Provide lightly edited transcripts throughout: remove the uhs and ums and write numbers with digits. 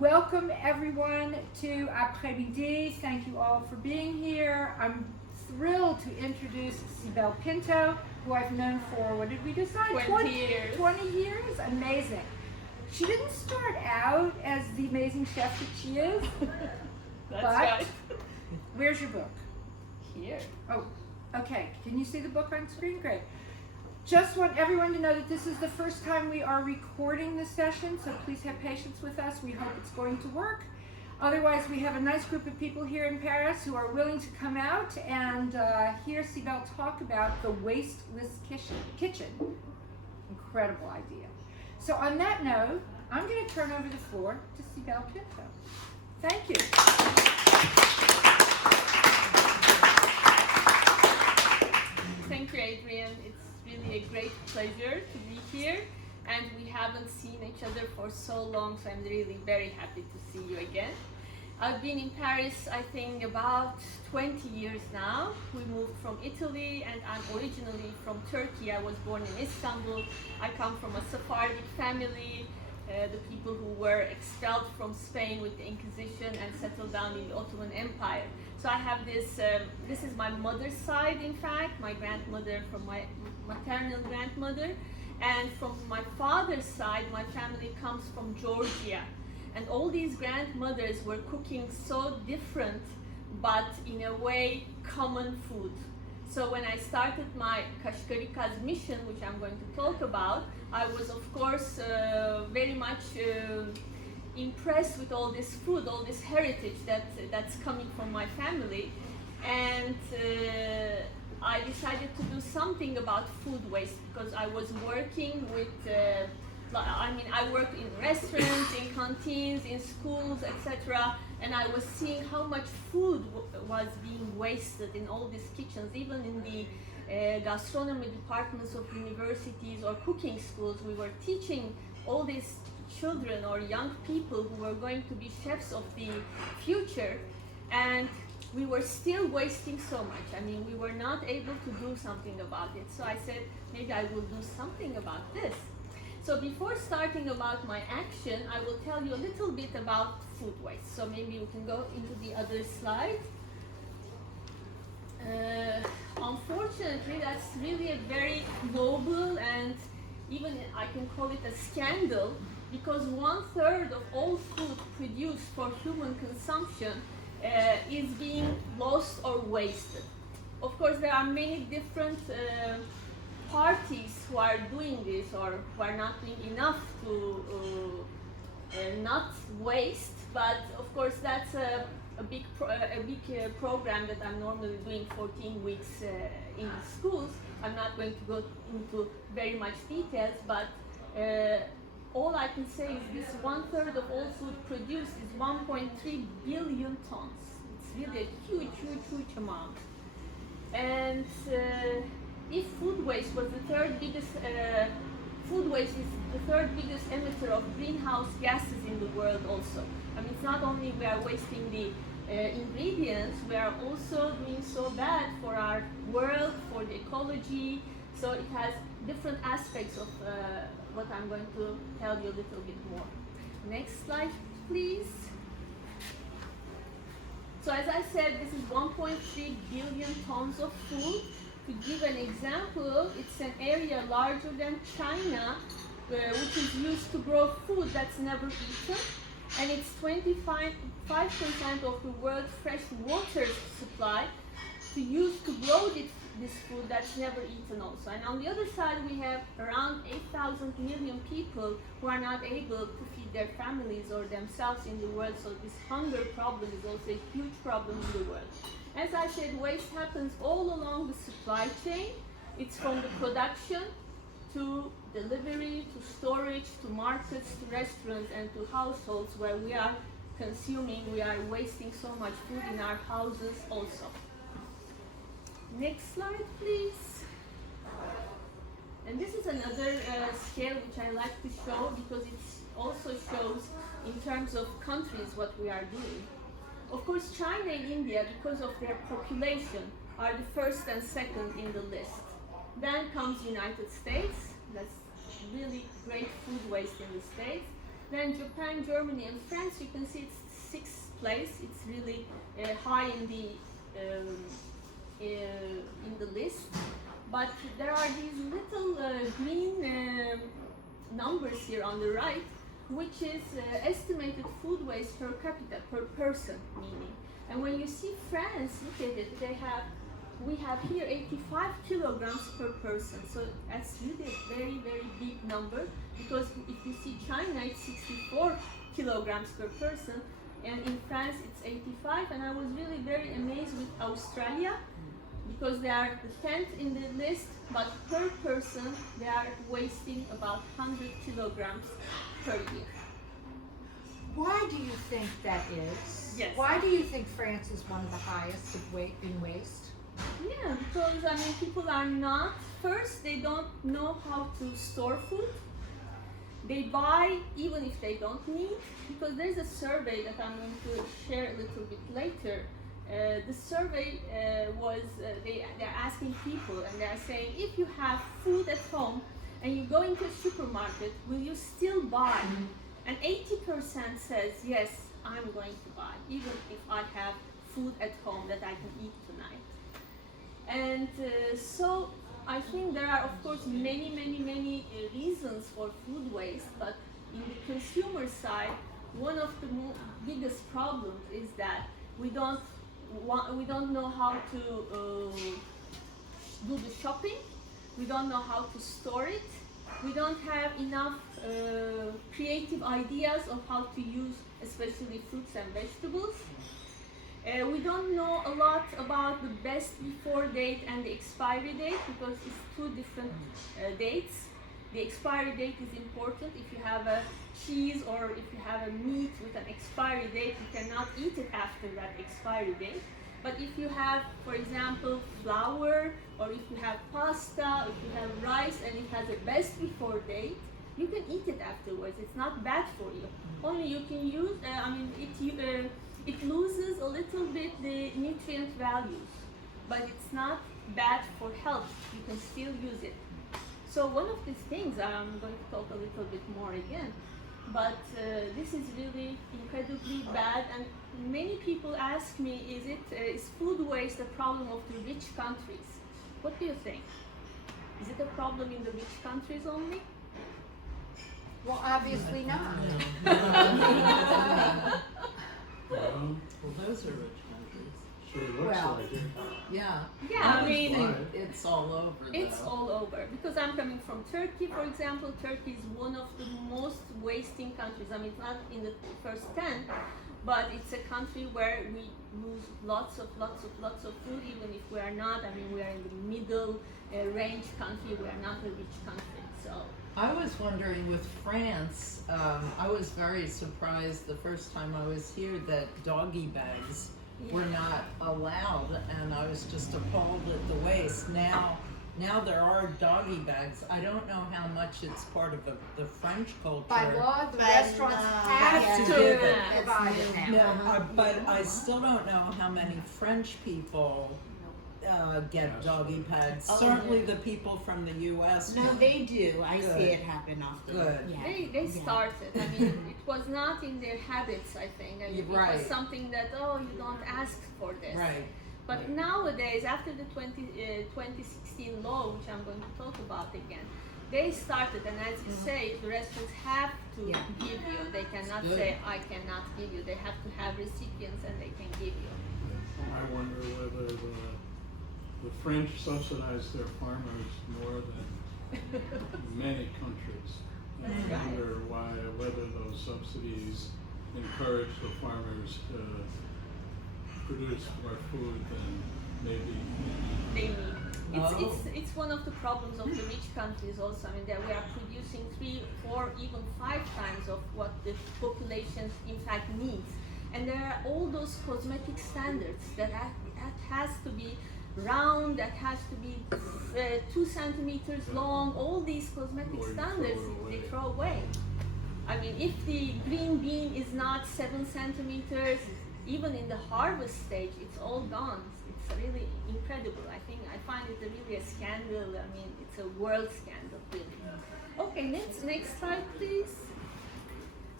Welcome everyone to Après, Midi. Thank you all for being here. I'm thrilled to introduce Sibel Pinto, who I've known for, what did we decide? 20 years. 20 years? Amazing. She didn't start out as the amazing chef that she is. That's but right. Where's your book? Here. Oh, okay. Can you see the book on screen? Great. Just want everyone to know that this is the first time we are recording this session, so please have patience with us. We hope it's going to work. Otherwise, we have a nice group of people here in Paris who are willing to come out and hear Sibel talk about the wasteless kitchen. Incredible idea. So on that note, I'm going to turn over the floor to Sibel Pinto. Thank you. Thank you, Adrian. It's really a great pleasure to be here, and we haven't seen each other for so long, so I'm really very happy to see you again. I've been in Paris, I think, about 20 years now. We moved from Italy, and I'm originally from Turkey. I was born in Istanbul. I come from a Sephardic family, the people who were expelled from Spain with the Inquisition and settled down in the Ottoman Empire. So I have this is my mother's side, in fact, my grandmother from my maternal grandmother. And from my father's side, my family comes from Georgia. And all these grandmothers were cooking so different, but in a way, common food. So when I started my Kashkarika's mission, which I'm going to talk about, I was, of course, very much impressed with all this food, all this heritage that's coming from my family. And I decided to do something about food waste because I was working with I worked in restaurants, in canteens, in schools, etc. And I was seeing how much food was being wasted in all these kitchens, even in the gastronomy departments of universities or cooking schools. We were teaching all these children or young people who were going to be chefs of the future, and we were still wasting so much. I mean, we were not able to do something about it. So I said, maybe I will do something about this. So before starting about my action, I will tell you a little bit about food waste. So maybe we can go into the other slide. Unfortunately, that's really a very noble and even I can call it a scandal, because 1/3 of all food produced for human consumption is being lost or wasted. Of course, there are many different parties who are doing this or who are not doing enough to not waste, but of course that's a big program that I'm normally doing 14 weeks in the schools. I'm not going to go into very much details, but all I can say is this 1/3 of all food produced is 1.3 billion tons. It's really a huge amount. And if food waste was the third biggest, food waste is the third biggest emitter of greenhouse gases in the world also. I mean, it's not only we are wasting the ingredients, we are also doing so bad for our world, for the ecology. So it has different aspects of what I'm going to tell you a little bit more. Next slide, please. So as I said, this is 1.3 billion tons of food. To give an example, it's an area larger than China, which is used to grow food that's never eaten, and it's 25% of the world's fresh water supply to grow this food that's never eaten also. And on the other side, we have around 8,000 million people who are not able to feed their families or themselves in the world. So this hunger problem is also a huge problem in the world. As I said, waste happens all along the supply chain. It's from the production to delivery, to storage, to markets, to restaurants, and to households where we are consuming, we are wasting so much food in our houses also. Next slide, please. And this is another scale which I like to show because it also shows in terms of countries what we are doing. Of course, China and India, because of their population, are the first and second in the list. Then comes United States. That's really great food waste in the States. Then Japan, Germany, and France, you can see it's 6th place. It's really high in the list. But there are these little green numbers here on the right, which is estimated food waste per capita, per person, meaning. And when you see France, look at it, we have here 85 kilograms per person. So that's really a very, very big number, because if you see China, it's 64 kilograms per person, and in France it's 85. And I was really very amazed with Australia, because they are the 10th in the list, but per person they are wasting about 100 kilograms per year. Why do you think that is? Yes. Why do you think France is one of the highest of in waste? Yeah, because I mean, people are not, first, they don't know how to store food. They buy even if they don't need, because there's a survey that I'm going to share a little bit later. The survey was, they're asking people, and they're saying, if you have food at home and you go into a supermarket, will you still buy? And 80% says, yes, I'm going to buy, even if I have food at home that I can eat tonight. And so I think there are, of course, many reasons for food waste, but in the consumer side, one of the biggest problems is that we don't know how to do the shopping. We don't know how to store it. We don't have enough creative ideas of how to use, especially fruits and vegetables. We don't know a lot about the best before date and the expiry date, because it's two different dates. The expiry date is important. If you have a cheese or if you have a meat with an expiry date, you cannot eat it after that expiry date. But if you have, for example, flour, or if you have pasta, if you have rice and it has a best before date, you can eat it afterwards. It's not bad for you. Only you can use, it loses a little bit the nutrient values, but it's not bad for health. You can still use it. So one of these things, I'm going to talk a little bit more again, but this is really incredibly bad, and many people ask me, is food waste a problem of the rich countries? What do you think? Is it a problem in the rich countries only? Well, obviously not. Well, those are rich countries. sure looks Well, like it. Yeah. Yeah, I mean, Why? It's all over. it's though. all over. Because I'm coming from Turkey, for example. Turkey is one of the most wasting countries. I mean, it's not in the first 10, but it's a country where we lose lots of food, even if we are not. I mean, we are in the middle range country. We are not a rich country. So I was wondering with France, I was very surprised the first time I was here that doggy bags were not allowed, and I was just appalled at the waste. Now there are doggy bags. I don't know how much it's part of the French culture. By law, the But restaurants no, have to to give it. provide it now. No, but I still don't know how many French people get doggy pads. Oh, Certainly the people from the U.S. No, they do. I Good. see it happen often. Good. Yeah. they started. I mean, it was not in their habits, I think. I mean, it Right. was something that, you don't ask for this. Right. But nowadays, after the 2016 law, which I'm going to talk about again, they started, and as you say, the restaurants have to Yeah. give you. They cannot Good. say, I cannot give you. They have to have recipients and they can give you. I wonder whether the French subsidize their farmers more than many countries. And I That's wonder whether those subsidies encourage the farmers to produce more food than maybe. They need. Oh. It's one of the problems of the rich countries also. I mean, that we are producing 3, 4, even 5 times of what the population in fact needs. And there are all those cosmetic standards that has to be round, that has to be 2 centimeters long. All these cosmetic Or you standards throw it away. they throw away. I mean, if the green bean is not 7 centimeters, even in the harvest stage, it's all gone. It's really incredible. I find it really a scandal. I mean, it's a world scandal, really. Okay, next slide, please.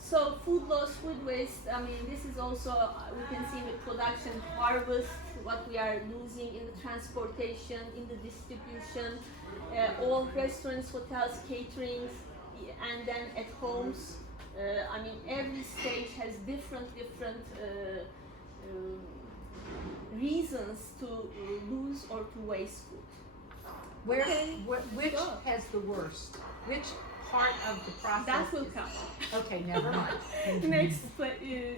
So food loss, food waste, I mean, this is also, we can see in the production harvest, what we are losing in the transportation, in the distribution, all restaurants, hotels, caterings, and then at homes. I mean, every stage has different reasons to lose or to waste food. Which Sure. has the worst? Which part of the process? That will is- come. Okay, never mind.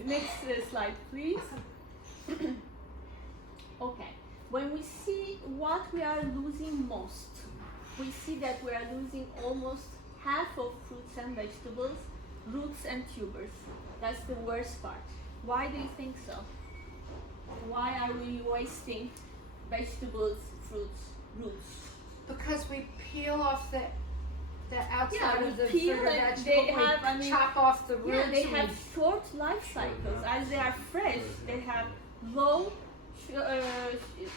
Next slide, please. Okay. When we see what we are losing most, we see that we are losing almost half of fruits and vegetables, roots and tubers. That's the worst part. Why do you think so? Why are we wasting vegetables, fruits, roots? Because we peel off the outside Yeah, of the we peel sugar and vegetable, they we have, I mean, chop off the roots. Yeah, they and have we- short life cycles. As they are fresh, they have low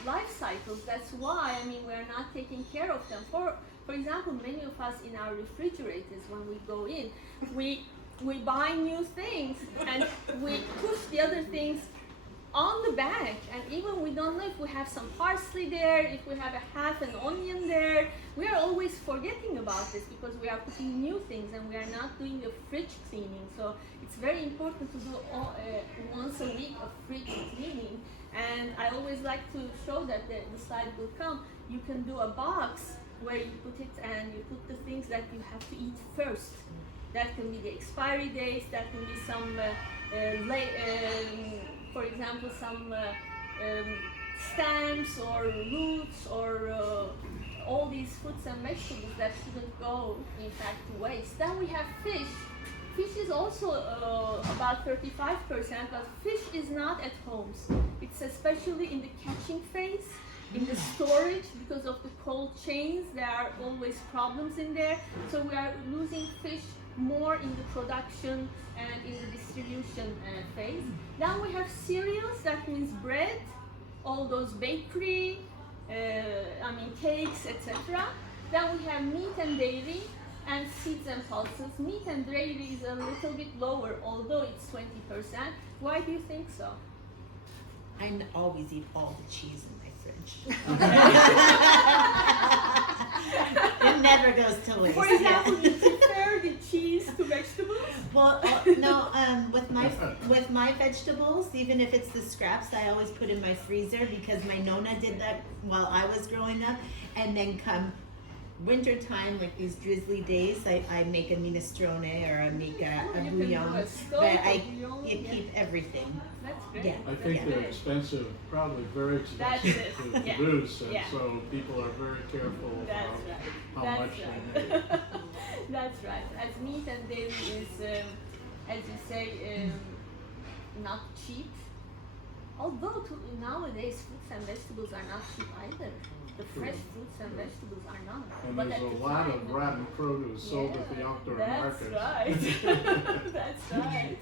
life cycles. That's why, I mean, we are not taking care of them. For example, many of us in our refrigerators, when we go in, we buy new things and we push the other things on the back, and even we don't know if we have some parsley there, if we have a half an onion there. We are always forgetting about this because we are putting new things and we are not doing a fridge cleaning. So it's very important to do once a week a fridge cleaning. And I always like to show that the slide will come. You can do a box where you put it and you put the things that you have to eat first. That can be the expiry dates, that can be some for example, some stamps or roots or all these fruits and vegetables that shouldn't go, in fact, to waste. Then we have fish. Fish is also about 35%, but fish is not at homes. It's especially in the catching phase, in the storage, because of the cold chains, there are always problems in there. So we are losing fish more in the production and in the distribution phase. Then we have cereals, that means bread, all those bakery, cakes, etc. Then we have meat and dairy and seeds and pulses. Meat and dairy is a little bit lower, although it's 20%. Why do you think so? I always eat all the cheese in my fridge. It never goes to waste. For example, you prefer the cheese to vegetables? Well, no. With my vegetables, even if it's the scraps, I always put in my freezer because my nonna did that while I was growing up. And then come winter time, like these drizzly days, I make a minestrone or I make a You can do bouillon. a stock But of bouillon, you yeah. keep everything. That's great. Yeah. I think Yeah. they're expensive, probably very That's expensive it, to yeah. produce, and Yeah. so people are very careful That's about right. how That's much right. they make. That's right. As meat and dairy is, as you say, not cheap. Although nowadays fruits and vegetables are not cheap either. The fresh fruits and vegetables are not. And But there's at a the lot time, of rotten produce sold at the outdoor that's markets. right. That's right.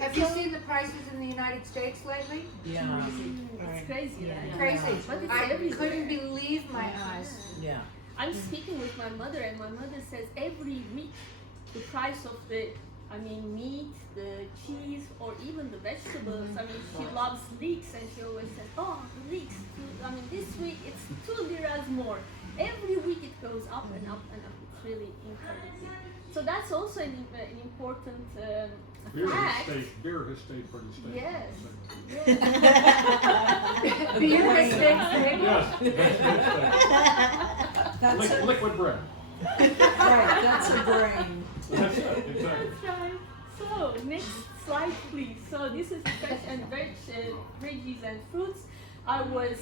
Have you seen the prices in the United States lately? Yeah, It's crazy, Yeah. right? Crazy. But it's I everywhere. couldn't believe my eyes. yeah. I'm speaking with my mother, and my mother says every week the price of the, meat, the cheese, or even the vegetables. She loves leeks, and she always says, "Oh, leeks! This week it's 2 liras more." Every week it goes up and up and up. It's really incredible. So that's also an important fact. Beer has stayed pretty stable. Yes. Beer has stayed stable. Yes, that's That's a, liquid bread. right, that's a grain. That's exactly. That's right. So, next slide, please. So, this is fresh and veggies and fruits. I was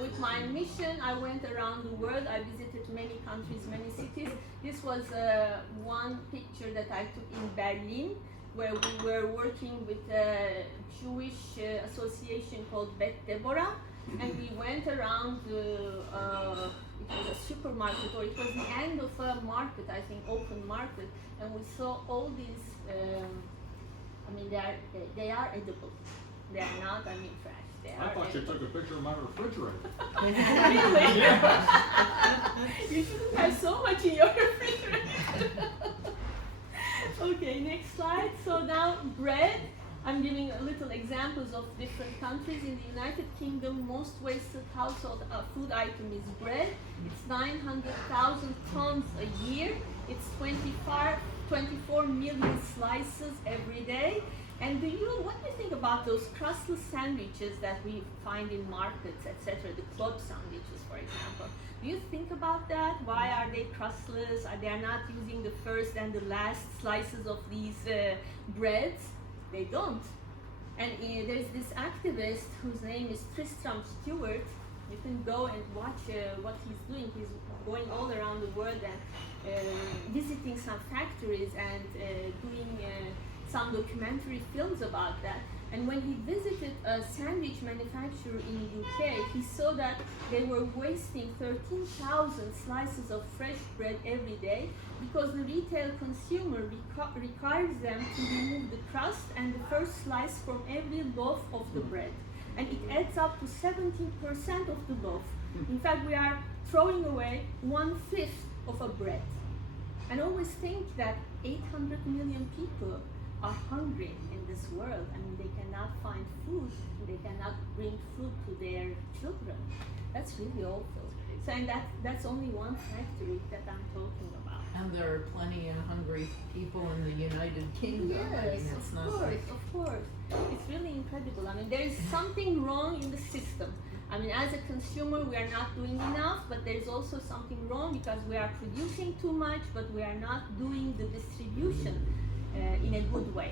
with my mission. I went around the world. I visited many countries, many cities. This was one picture that I took in Berlin, where we were working with a Jewish association called Bet Deborah, and we went around. It was a supermarket, or it was the end of a market, I think, open market, and we saw all these. They are edible. They are not, trash. They I are thought you edible. took a picture of my refrigerator. Really? You shouldn't have so much in your refrigerator. Okay, next slide. So now bread. I'm giving a little examples of different countries. In the United Kingdom, most wasted household food item is bread. It's 900,000 tons a year. It's 24 million slices every day. And what do you think about those crustless sandwiches that we find in markets, etc.? The club sandwiches, for example. Do you think about that? Why are they crustless? Are they not using the first and the last slices of these breads? They don't. And there's this activist whose name is Tristram Stewart. You can go and watch what he's doing. He's going all around the world and visiting some factories and doing some documentary films about that. And when he visited a sandwich manufacturer in the UK, he saw that they were wasting 13,000 slices of fresh bread every day because the retail consumer requires them to remove the crust and the first slice from every loaf of the bread. And it adds up to 17% of the loaf. In fact, we are throwing away 1/5 of a bread. And always think that 800 million people are hungry in this world. I mean, they cannot find food, and they cannot bring food to their children. That's really awful. So, and that's only one factory that I'm talking about. And there are plenty of hungry people in the United Kingdom. I Yes, mean, it's not of course, like, of course. It's really incredible. I mean, there is something wrong in the system. I mean, as a consumer, we are not doing enough, but there is also something wrong because we are producing too much, but we are not doing the distribution in a good way.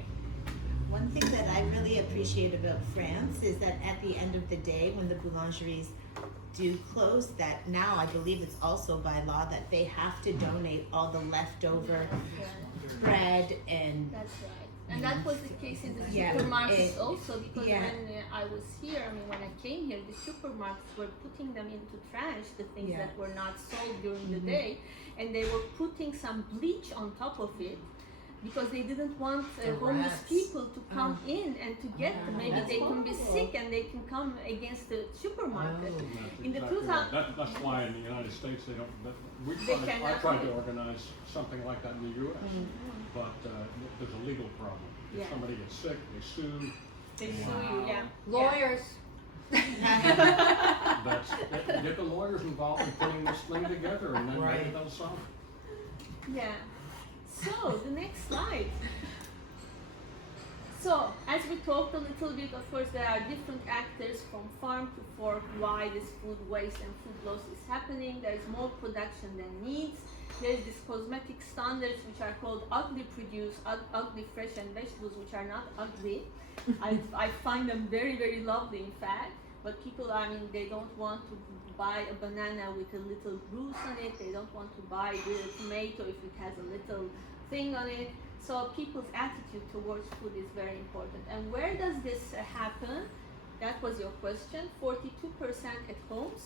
One thing that I really appreciate about France is that at the end of the day, when the boulangeries do close, that now I believe it's also by law that they have to donate all the leftover bread and That's right. And that was the case in the Yeah, supermarkets also because yeah. when I was here, I mean, when I came here, the supermarkets were putting them into trash, the things Yeah. that were not sold during the day, and they were putting some bleach on top of it because they didn't want The homeless rats. people to come in and to get them. Maybe That's they can be horrible. sick and they can come against the supermarket. Oh. That's In the exactly 2000 right. That's why in the United States they don't, They I cannot tried do to it. organize something like that in the US, but there's a legal problem. If Yeah. somebody gets sick, they sue, They sue you, yeah. Lawyers. that's, get the lawyers involved in putting this thing together and then maybe Right. they'll solve it. Yeah. So the next slide. So as we talked a little bit, of course, there are different actors from farm to fork why this food waste and food loss is happening. There is more production than needs. There is these cosmetic standards which are called ugly produce, ugly fresh and vegetables which are not ugly. I find them very, very lovely in fact. But people, I mean, they don't want to buy a banana with a little bruise on it. They don't want to buy the tomato if it has a little thing on it. So people's attitude towards food is very important. And where does this happen? That was your question. 42% at homes,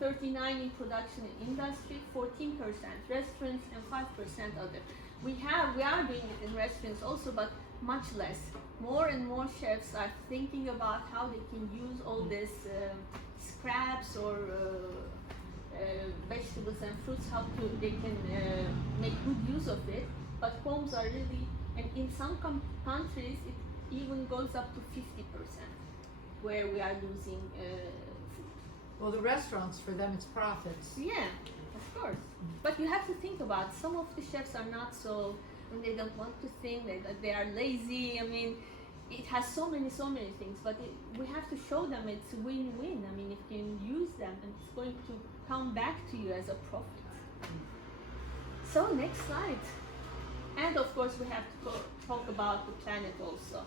39% in production and industry, 14% restaurants, and 5% other. We are doing it in restaurants also, but much less. More and more chefs are thinking about how they can use all this scraps or vegetables and fruits, they can make good use of it. But homes are really, and in some countries it even goes up to 50% where we are losing food. Well, the restaurants, for them, it's profits. Yeah, of course. But you have to think about some of the chefs are not so, and they don't want to think, they are lazy. I mean, it has so many things, but we have to show them it's win-win. I mean, if you can use them, and it's going to come back to you as a profit. So next slide. And of course, we have to talk about the planet also.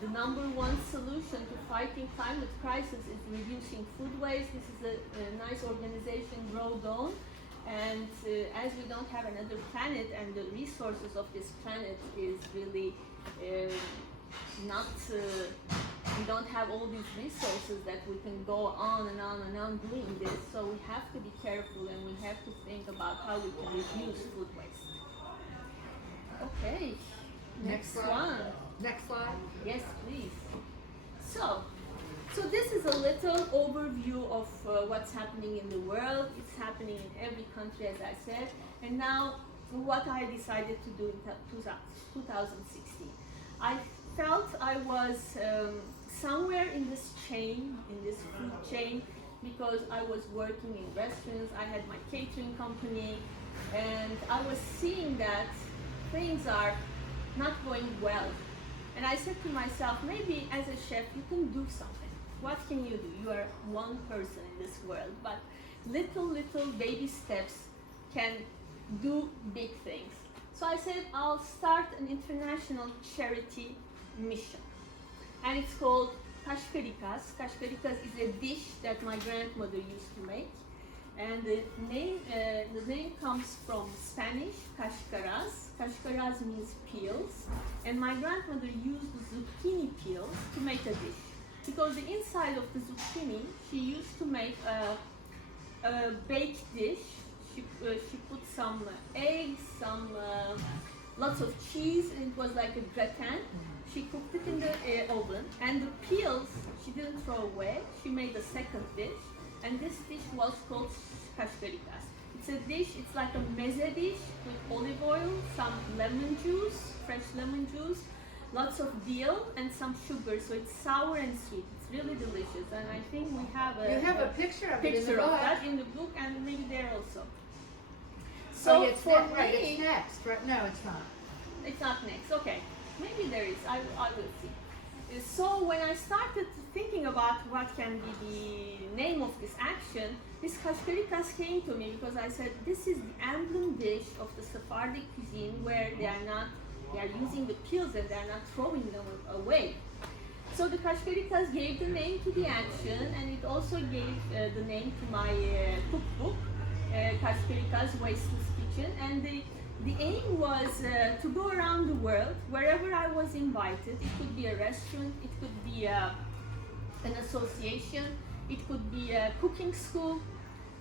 The number one solution to fighting climate crisis is reducing food waste. This is a nice organization, Grow Dawn. And as we don't have another planet and the resources of this planet is really we don't have all these resources that we can go on and on and on doing this. So we have to be careful and we have to think about how we can reduce food waste. Okay, next one. Next slide. Yes, please. So this is a little overview of what's happening in the world. It's happening in every country, as I said. And now what I decided to do in 2016. I felt I was somewhere in this chain, in this food chain, because I was working in restaurants, I had my catering company, and I was seeing that things are not going well. And I said to myself, maybe as a chef you can do something. What can you do? You are one person in this world, but little baby steps can do big things. So I said I'll start an international charity mission, and it's called Kashkarikas. Kashkarikas is a dish that my grandmother used to make, and the name comes from Spanish, kashkaras. Kashkaras means peels, and my grandmother used the zucchini peels to make a dish, because the inside of the zucchini she used to make a baked dish. She put some eggs, some lots of cheese, and it was like a gratin. She cooked it in the oven, and the peels she didn't throw away. She made a second dish, and this dish was called kashkarikas. It's a dish, it's like a meze dish with olive oil, some lemon juice, fresh lemon juice, lots of dill, and some sugar, so it's sour and sweet. It's really delicious, and I think we have You have a picture of it in the picture of book. that in the book, and maybe there also. So So it's for right, it's me, next. Right? No, it's not. it's not next. Okay, maybe there is. I will see. So when I started thinking about what can be the name of this action, this kashkarikas came to me because I said this is the emblem dish of the Sephardic cuisine, where they are using the peels and they are not throwing them away. So the kashkarikas gave the name to the action, and it also gave the name to my cookbook, Kashkarikas Wasteless Kitchen. And the aim was to go around the world, wherever I was invited. It could be a restaurant, it could be an association, it could be a cooking school,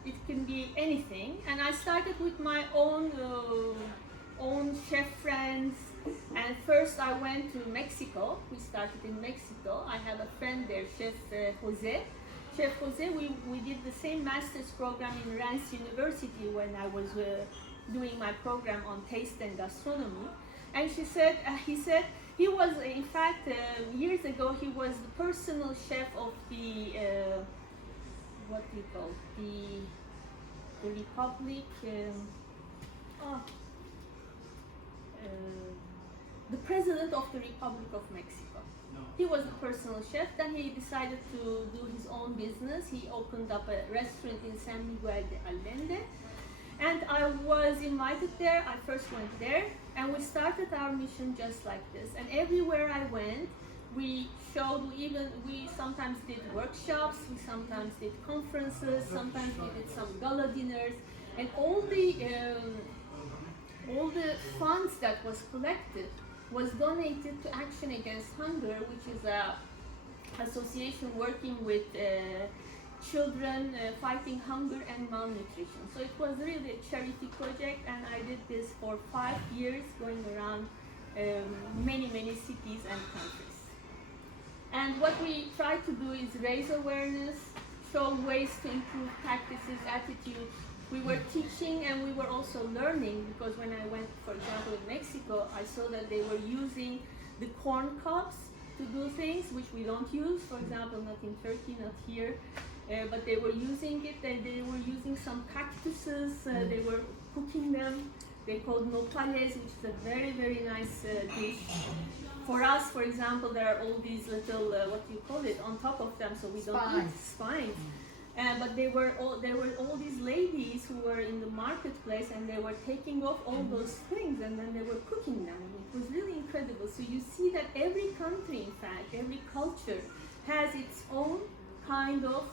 it can be anything. And I started with my own chef friends. And first I went to Mexico. We started in Mexico. I have a friend there, Chef Jose. Chef Jose, we did the same master's program in Rennes University when I was doing my program on taste and gastronomy. And he said he was, in fact, years ago, he was the personal chef of the, what do you call, the Republic, the president of the Republic of Mexico. He was the personal chef. Then he decided to do his own business. He opened up a restaurant in San Miguel de Allende. And I was invited there. I first went there, and we started our mission just like this. And everywhere I went, we sometimes did workshops, we sometimes did conferences, sometimes we did some gala dinners, and all the funds that was collected was donated to Action Against Hunger, which is a association working with children fighting hunger and malnutrition. So it was really a charity project, and I did this for 5 years, going around many cities and countries. And what we try to do is raise awareness, show ways to improve practices, attitudes. We were teaching and we were also learning, because when I went, for example, in Mexico, I saw that they were using the corn cobs to do things which we don't use, for example, not in Turkey, not here, but they were using it, and they were using some cactuses, they were cooking them. They called nopales, which is a very nice dish. For us, for example, there are all these little, what do you call it, on top of them, so we don't eat spines. But there were all these ladies who were in the marketplace, and they were taking off all those things, and then they were cooking them. It was really incredible. So you see that every country, in fact, every culture has its own kind of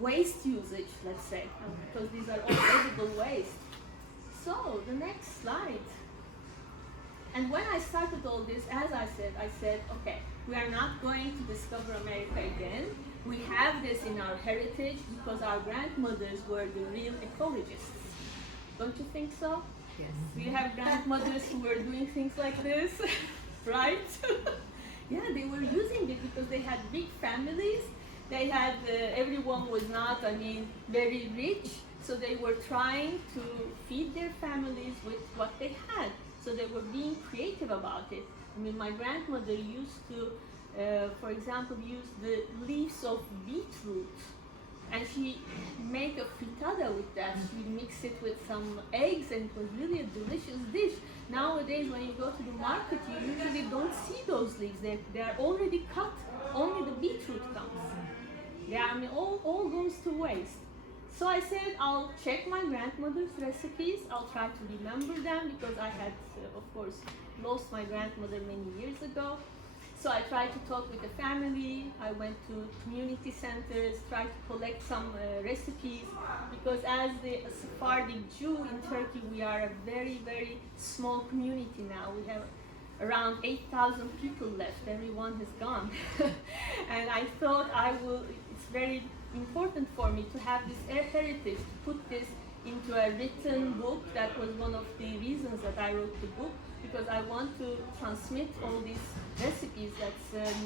waste usage, let's say, because these are all edible waste. So the next slide. And when I started all this, as I said, okay, we are not going to discover America again. We have this in our heritage because our grandmothers were the real ecologists. Don't you think so? Yes. We have grandmothers who were doing things like this, right? Yeah, they were using it because they had big families. They had, everyone was not, very rich, So they were trying to feed their families with what they had. So they were being creative about it. I mean, my grandmother used to, for example, use the leaves of beetroot, and she made a fritada with that. She mixed it with some eggs, and it was really a delicious dish. Nowadays, when you go to the market, you usually don't see those leaves. They are already cut. Only the beetroot comes. Yeah, I mean, all goes to waste. So I said, I'll check my grandmother's recipes. I'll try to remember them because I had, of course, lost my grandmother many years ago. So I tried to talk with the family. I went to community centers, tried to collect some recipes, because as the Sephardic Jew in Turkey, we are a very, very small community now. We have around 8,000 people left. Everyone has gone. And I thought it's very important for me to have this heritage, to put this into a written book. That was one of the reasons that I wrote the book, because I want to transmit all these recipes that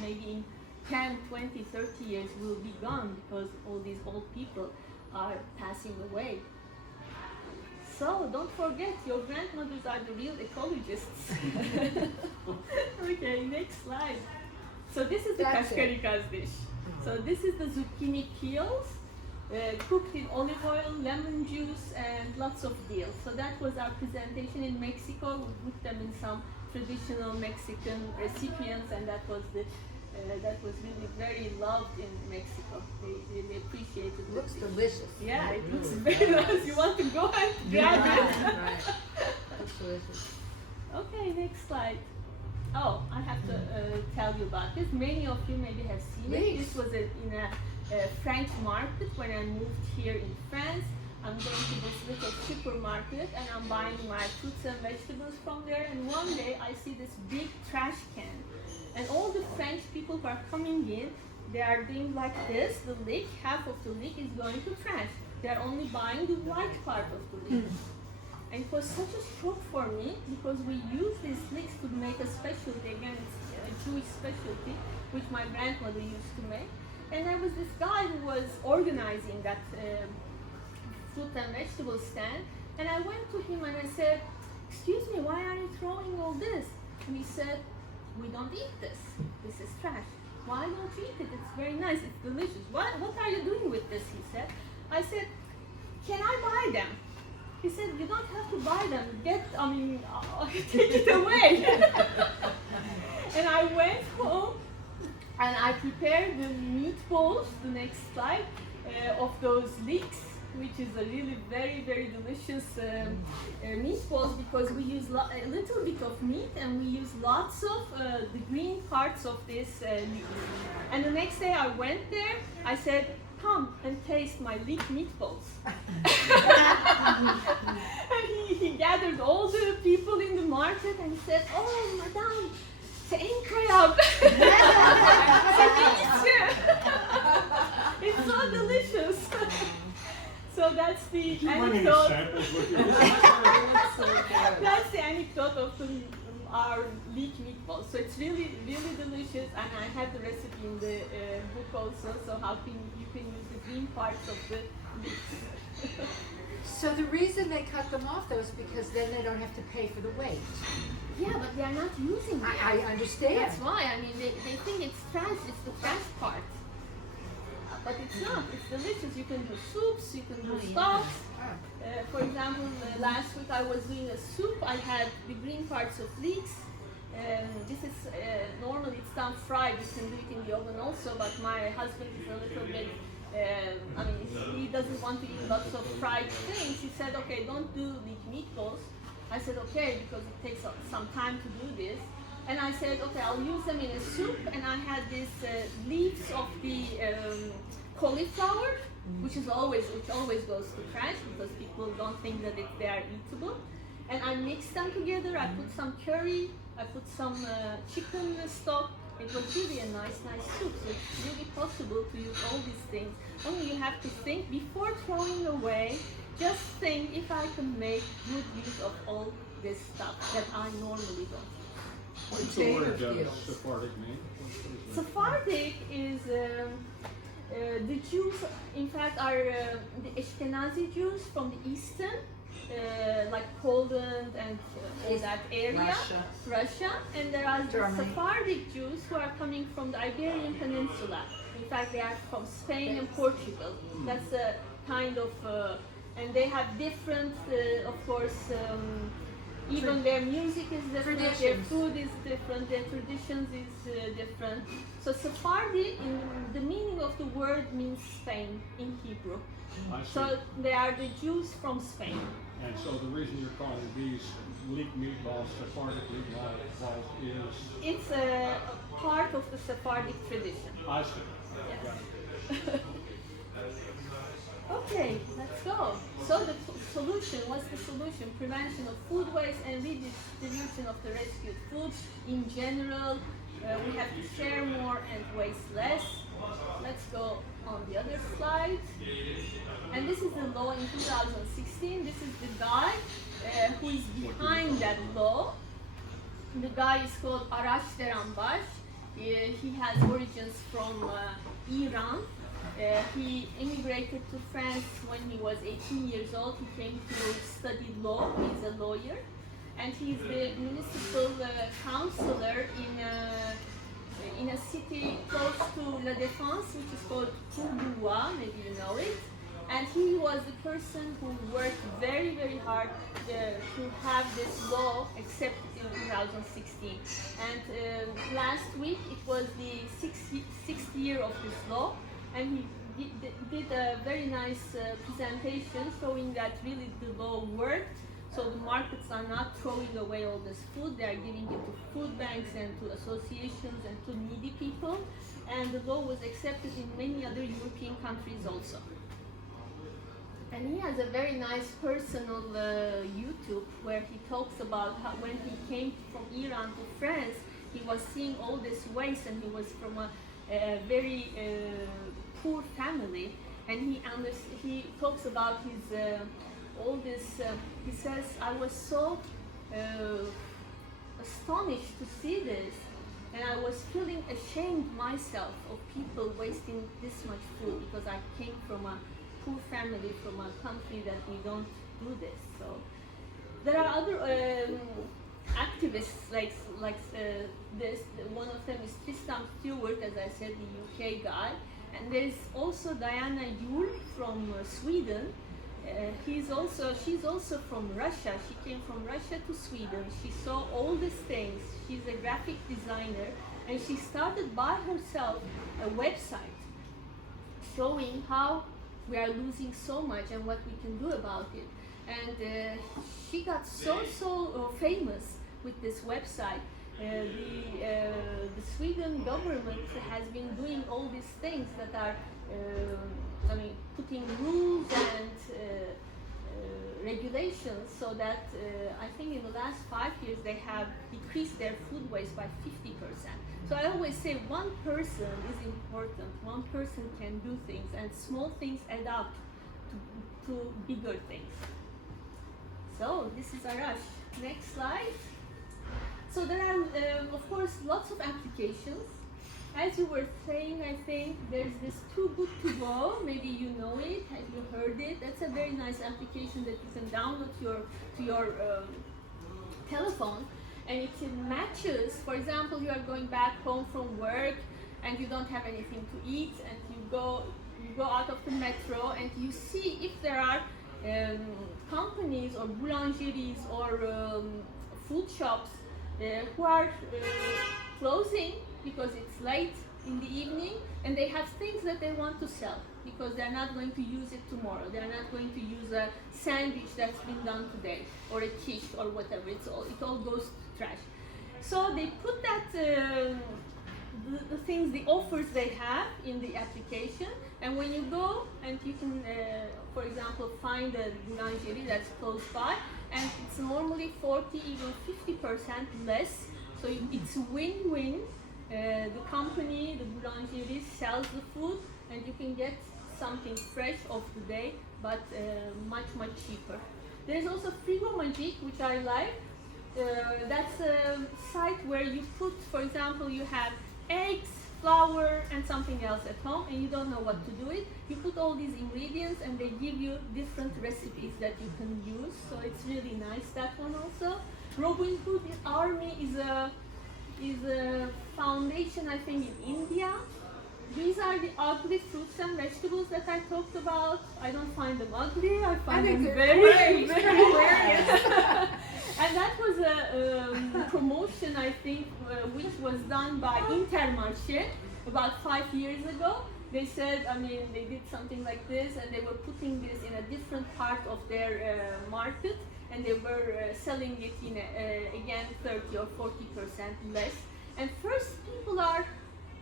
maybe in 10, 20, 30 years will be gone because all these old people are passing away. So don't forget, your grandmothers are the real ecologists. Okay, next slide. So this is the kashkarikas dish. So this is the zucchini peels, cooked in olive oil, lemon juice, and lots of dill. So that was our presentation in Mexico. We put them in some traditional Mexican recipients, and that was really very loved in Mexico. They really appreciated it. Looks delicious. Yeah, it looks very nice. You want to go and grab it? Right. Looks delicious. Okay, next slide. Oh, I have to tell you about this. Many of you maybe have seen it. This was in a French market when I moved here in France. I'm going to this little supermarket and I'm buying my fruits and vegetables from there. And one day I see this big trash can. And all the French people who are coming in, they are doing like this. The lid, half of the lid is going to trash. They are only buying the white part of the lid. And it was such a shock for me because we use these leeks to make a specialty. Again, it's a Jewish specialty, which my grandmother used to make. And there was this guy who was organizing that fruit and vegetable stand. And I went to him and I said, "Excuse me, why are you throwing all this?" And he said, "We don't eat this. This is trash. Why don't you eat it? It's very nice. It's delicious. What are you doing with this?" He said. I said, "Can I buy them?" He said, "You don't have to buy them. Take it away." And I went home and I prepared the meatballs, the next slide, of those leeks, which is a really very, very delicious meatballs, because we use a little bit of meat and we use lots of the green parts of this leek. And the next day I went there, I said, "Come and taste my leek meatballs." And he gathered all the people in the market and said, "Oh, madame, c'est incroyable." It's so delicious. So that's the anecdote. That's the anecdote of our leek meatballs. So it's really, really delicious, and I have the recipe in the book also. So you can use the green parts of the leeks. So the reason they cut them off though is because then they don't have to pay for the weight. Yeah, but they are not using it. I understand. That's why. I mean, they think it's trash. It's the trash part. But it's not. It's delicious. You can do soups. You can do stocks. For example, last week I was doing a soup. I had the green parts of leeks. This is normally it's done fried. You can do it in the oven also. But my husband is a little bit. He doesn't want to eat lots of fried things. He said, "Okay, don't do leek meatballs." I said, "Okay," because it takes some time to do this. And I said, "Okay, I'll use them in a soup." And I had these leaves of the cauliflower, which always goes to trash because people don't think that they are eatable. And I mixed them together. I put some curry. I put some chicken stock. It was really a nice soup. So it's really possible to use all these things. Only you have to think before throwing away. Just think, if I can make good use of all this stuff that I normally don't. What's the word Sephardic mean? Sephardic is The Jews, in fact, are the Ashkenazi Jews from the eastern, like Poland and all that area, Russia, and there are the Germany. Sephardic Jews who are coming from the Iberian Peninsula. In fact, they are from Spain and Portugal. That's a kind of, and they have different, of course, even their music is different, their Traditions. food is different, their traditions is different. So Sephardi, in the meaning of the word, means Spain in Hebrew. I see. So they are the Jews from Spain. And so the reason you're calling these leek meatballs Sephardic meatballs is, It's a part of the Sephardic tradition. I see. Yes. Got it. Okay, let's go. So the solution, what's the solution? Prevention of food waste and redistribution of the rescued food. In general, we have to share more and waste less. Let's go on the other slide. And this is the law in 2016. This is the guy who is behind that law. The guy is called Arash Derambash. He has origins from Iran. He immigrated to France when he was 18 years old. He came to study law. He's a lawyer. And he's the municipal councillor in a city close to La Défense, which is called Courbevoie, maybe you know it. And he was the person who worked very, very hard to have this law accepted in 2016. And last week it was the sixth year of this law, and he did a very nice presentation showing that really the law worked. So the markets are not throwing away all this food, they are giving it to food banks and to associations and to needy people. And the law was accepted in many other European countries also. And he has a very nice personal YouTube where he talks about how when he came from Iran to France, he was seeing all this waste, and he was from a very poor family. And he talks about his all this. He says, I was so astonished to see this, and I was feeling ashamed myself of people wasting this much food, because I came from a poor family, from a country that we don't do this. So there are other activists like this. One of them is Tristan Stewart, as I said, the UK guy, and there is also Diana Yule from Sweden. She's also from Russia. She came from Russia to Sweden. She saw all these things. She's a graphic designer, and she started by herself a website showing how we are losing so much and what we can do about it. And she got so famous with this website. The Sweden government has been doing all these things that are putting rules and regulations, so that I think in the last 5 years they have decreased their food waste by 50%. So I always say one person is important, one person can do things, and small things add up to bigger things. So this is Arash. Next slide. So there are, of course, lots of applications. As you were saying, I think there's this Too Good To Go. Maybe you know it, have you heard it? That's a very nice application that you can download to your telephone, and it matches. For example, you are going back home from work and you don't have anything to eat, and you go out of the metro and you see if there are companies or boulangeries or food shops who are closing because it's late in the evening, and they have things that they want to sell because they're not going to use it tomorrow. They're not going to use a sandwich that's been done today, or a quiche or whatever. It all goes to trash. So they put that the things, the offers they have in the application, and when you go and you can, for example, find a boulangerie that's close by, and it's normally 40, even 50% less. So it's win-win. The company, the boulangerie, sells the food, and you can get something fresh of the day, but much cheaper. There's also Frigo Magic, which I like. That's a site where you put, for example, you have eggs, flour and something else at home and you don't know what to do it, you put all these ingredients and they give you different recipes that you can use. So it's really nice, that one also. Robin Hood Army is a foundation, I think, in India. These are the ugly fruits and vegetables that I talked about. I don't find them ugly. I find think them they're very, great. very hilarious. And that was a promotion, I think, which was done by Intermarché about 5 years ago. They said, I mean, they did something like this, and they were putting this in a different part of their market, and they were selling it in again 30 or 40% less. And first, people are,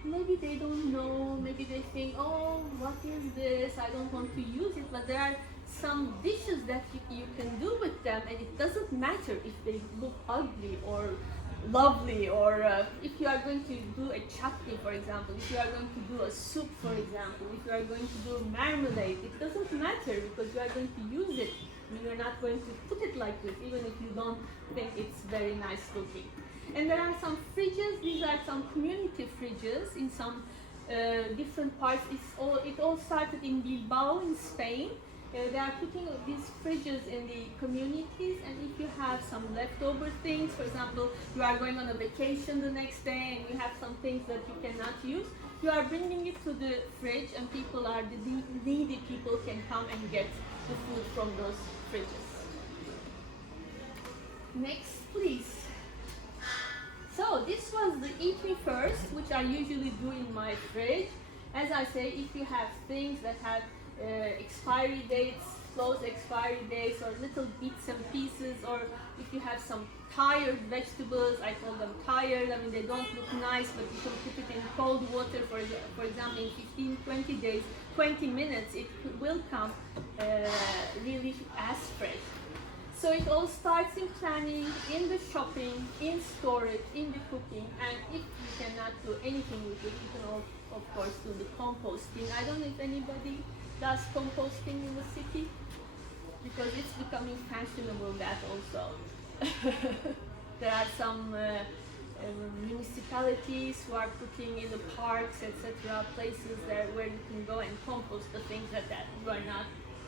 maybe they don't know, maybe they think, oh, what is this? I don't want to use it. But there are some dishes that you can do with them, and it doesn't matter if they look ugly or lovely, or if you are going to do a chutney, for example, if you are going to do a soup, for example, if you are going to do marmalade, it doesn't matter because you are going to use it. I mean, you're not going to put it like this, even if you don't think it's very nice looking. And there are some fridges. These are some community fridges in some different parts. It all started in Bilbao in Spain. They are putting these fridges in the communities, and if you have some leftover things, for example, you are going on a vacation the next day and you have some things that you cannot use, you are bringing it to the fridge, and the needy people can come and get the food from those fridges. Next, please. So this was the Eat Me First, which I usually do in my fridge. As I say, if you have things that have expiry dates, close expiry dates, or little bits and pieces, or if you have some tired vegetables, I call them tired, I mean they don't look nice, but you can put it in cold water, for example, in 15-20 days, 20 minutes, it will come really as fresh. So it all starts in planning, in the shopping, in storage, in the cooking, and if you cannot do anything with it, you can of course do the composting. I don't know if anybody does composting in the city, because it's becoming fashionable, that also. There are some municipalities who are putting in the parks, etc., places there where you can go and compost the things that you are not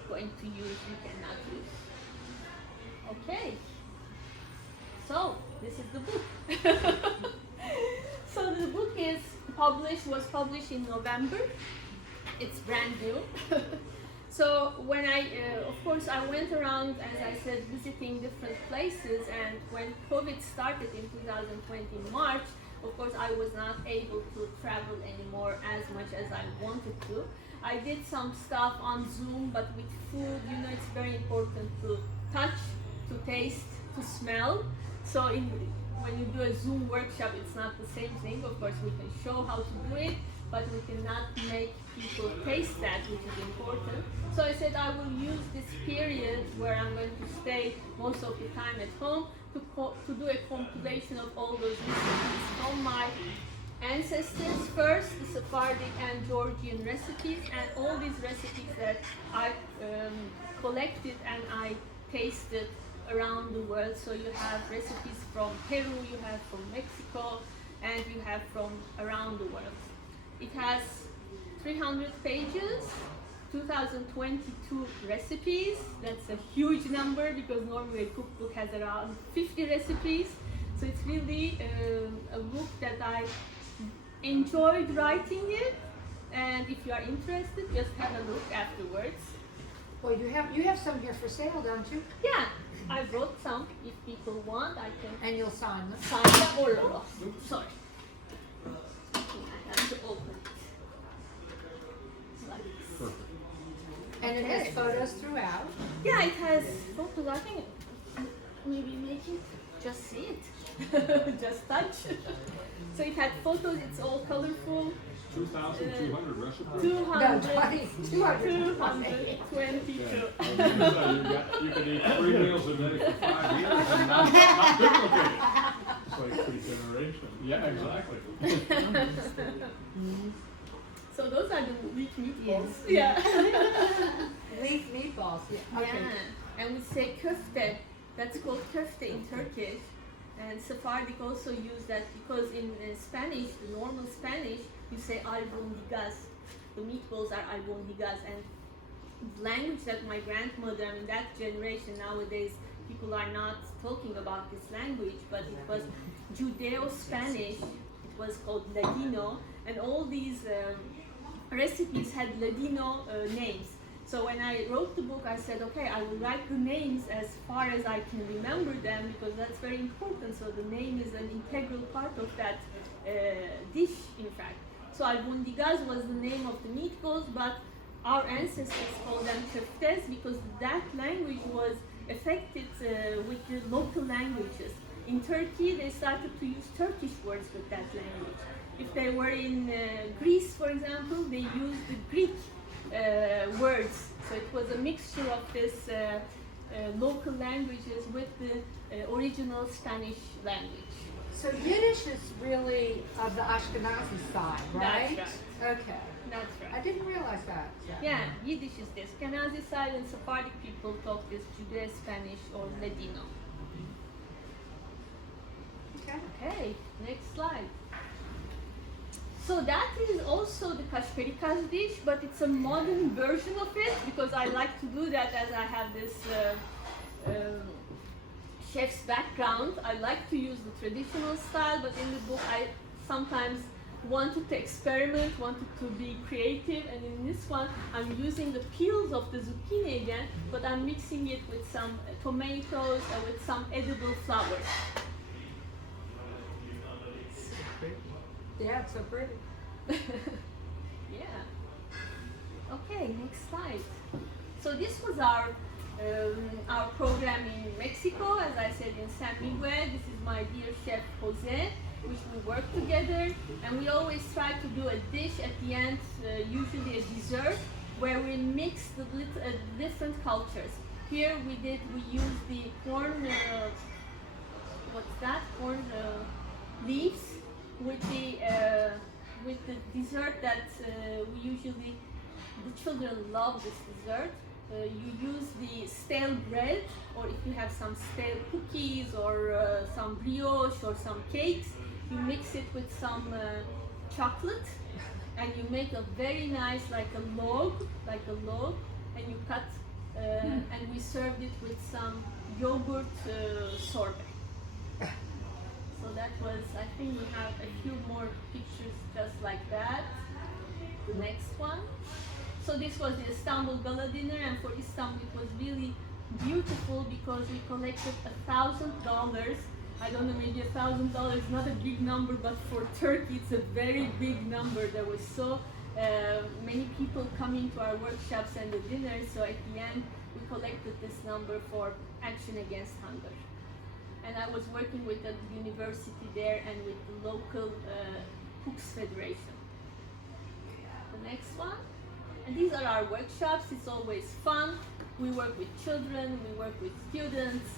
going to use, you cannot use. Okay, so this is the book. So the book was published in November. It's brand new. So when of course I went around, as I said, visiting different places, and when COVID started in 2020 March, of course I was not able to travel anymore as much as I wanted to. I did some stuff on Zoom, but with food, you know, it's very important to touch, to taste, to smell. So when you do a Zoom workshop, it's not the same thing. Of course, we can show how to do it, but we cannot make people taste that, which is important. So I said I will use this period where I'm going to stay most of the time at home to do a compilation of all those recipes from my ancestors first, the Sephardic and Georgian recipes, and all these recipes that I collected and I tasted around the world. So you have recipes from Peru, you have from Mexico, and you have from around the world. It has 300 pages, 2022 recipes. That's a huge number because normally a cookbook has around 50 recipes. So it's really a book that I enjoyed writing it, and if you are interested, just have a look afterwards. Well, you have some here for sale, don't you? Yeah, I brought some. If people want, I can And you'll sign them. sign them or not. Sorry. I have to open it. Like this. Perfect. And it has photos throughout. Yeah, it has photos. I think maybe make it, just see it, just touch. So it had photos. It's all colorful. 2,200 recipes. 222. You could eat 3 meals a day for 5 years and not duplicate it. It's like 3 generations. Yeah, exactly. So those are the leek meatballs. Yes. Yeah. Leaf meatballs, yeah. Okay. Yeah. And we say köfte. That's called köfte in Turkish. And Sephardic also use that because in Spanish, the normal Spanish, you say albondigas. The meatballs are albondigas. And the language that my grandmother, I mean that generation nowadays, people are not talking about this language, but it was Judeo-Spanish, it was called Ladino, and all these recipes had Ladino names. So when I wrote the book, I said, okay, I will write the names as far as I can remember them, because that's very important. So the name is an integral part of that dish, in fact. So albondigas was the name of the meatballs, but our ancestors called them köftes because that language was affected with the local languages. In Turkey, they started to use Turkish words with that language. If they were in Greece, for example, they used the Greek words. So it was a mixture of this local languages with the original Spanish language. So Yiddish is really of the Ashkenazi side, right? That's Okay. That's right. I didn't realize that. Yeah, Yiddish is the Ashkenazi side, and Sephardic people talk this Judeo-Spanish or Ladino. Okay. Okay, next slide. So that is also the kashperikas dish, but it's a modern version of it because I like to do that as I have this chef's background. I like to use the traditional style, but in the book I sometimes wanted to experiment, wanted to be creative, and in this one I'm using the peels of the zucchini again, but I'm mixing it with some tomatoes and with some edible flowers. Yeah, it's so pretty. Yeah. Okay, next slide. So this was our program in Mexico, as I said, in San Miguel. This is my dear chef Jose, which we work together, and we always try to do a dish at the end, usually a dessert, where we mix the different cultures. Here we used the corn, what's that? Corn leaves with the dessert that we usually, the children love this dessert. You use the stale bread, or if you have some stale cookies or some brioche or some cakes, you mix it with some chocolate, and you make a very nice, like a log, and you cut, and we served it with some yogurt sorbet. So that was, I think we have a few more pictures just like that. The next one. So this was the Istanbul Gala dinner, and for Istanbul it was really beautiful because we collected $1,000. I don't know, maybe $1,000 is not a big number, but for Turkey it's a very big number. There was so many people coming to our workshops and the dinner, so at the end we collected this number for Action Against Hunger. And I was working with the university there and with the local Cooks Federation. The next one. And these are our workshops. It's always fun. We work with children, we work with students,